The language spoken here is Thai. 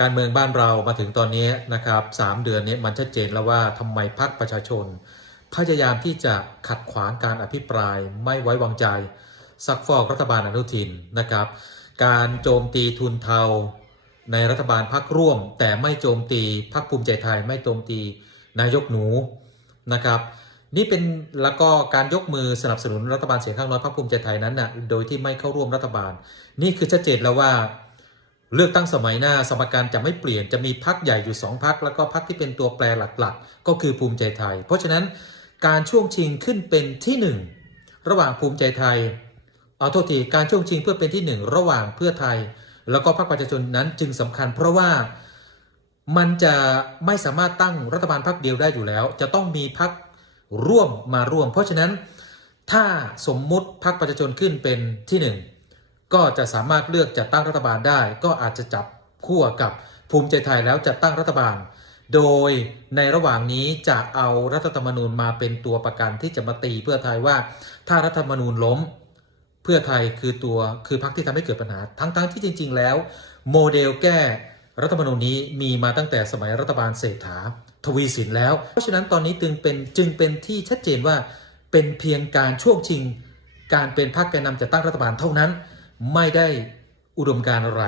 การเมืองบ้านเรามาถึงตอนนี้นะครับสามเดือนนี้มันชัดเจนแล้วว่าทำไมพรรคประชาชน พยายามที่จะขัดขวางการอภิปรายไม่ไว้วางใจซักฟอกรัฐบาลอนุทินนะครับ การโจมตีทุนเทา ในรัฐบาลพักร่วม แต่ไม่โจมตีพักภูมิใจไทย ไม่โจมตีนายกหนูนะครับ นี่เป็นแล้วก็การยกมือสนับสนุนรัฐบาลเสียงข้างน้อยพรรคภูมิใจไทยนั้นนะ่ะโดยที่ไม่เข้าร่วมรัฐบาล นี่คือชัดเจนแล้วว่า เลือกตั้งสมัยหน้าสมการจะไม่เปลี่ยนจะมีพักใหญ่อยู่ 2พักแล้วก็พักที่เป็นตัวแปรหลักๆ ก็คือภูมิใจไทย เพราะฉะนั้นการช่วงชิงขึ้นเป็นที่ 1 ระหว่างภูมิใจไทย เอาโทษทีการช่วงชิงเพื่อเป็นที่ 1 ระหว่างเพื่อไทย แล้วก็พรรคประชาชนนั้นจึงสำคัญ เพราะว่ามันจะไม่สามารถตั้งรัฐบาลพรรคเดียวได้อยู่แล้ว จะต้องมีพรรคร่วมมาร่วม เพราะฉะนั้นถ้าสมมุติพรรคประชาชนขึ้นเป็นที่หนึ่ง ก็จะสามารถเลือกจัดตั้งรัฐบาลได้ ก็อาจจะจับคู่กับภูมิใจไทยแล้วจัดตั้งรัฐบาล โดยในระหว่างนี้จะเอารัฐธรรมนูญมาเป็นตัวประกันที่จะมาตีเพื่อไทยว่า ถ้ารัฐธรรมนูญล้ม เพื่อไทยคือตัวคือพรรคที่ทำให้เกิดปัญหา ทั้งๆที่จริง ๆ แล้ว โมเดลแก้รัฐธรรมนูญนี้มีมาตั้งแต่สมัยรัฐบาลเศรษฐาทวีสินแล้ว เพราะฉะนั้นตอนนี้จึงเป็นจึงเป็นที่ชัดเจนว่าเป็นเพียงการช่วงชิง การเป็นพรรคแกนนำจัดตั้งรัฐบาลเท่านั้น ไม่ได้อุดมการอะไร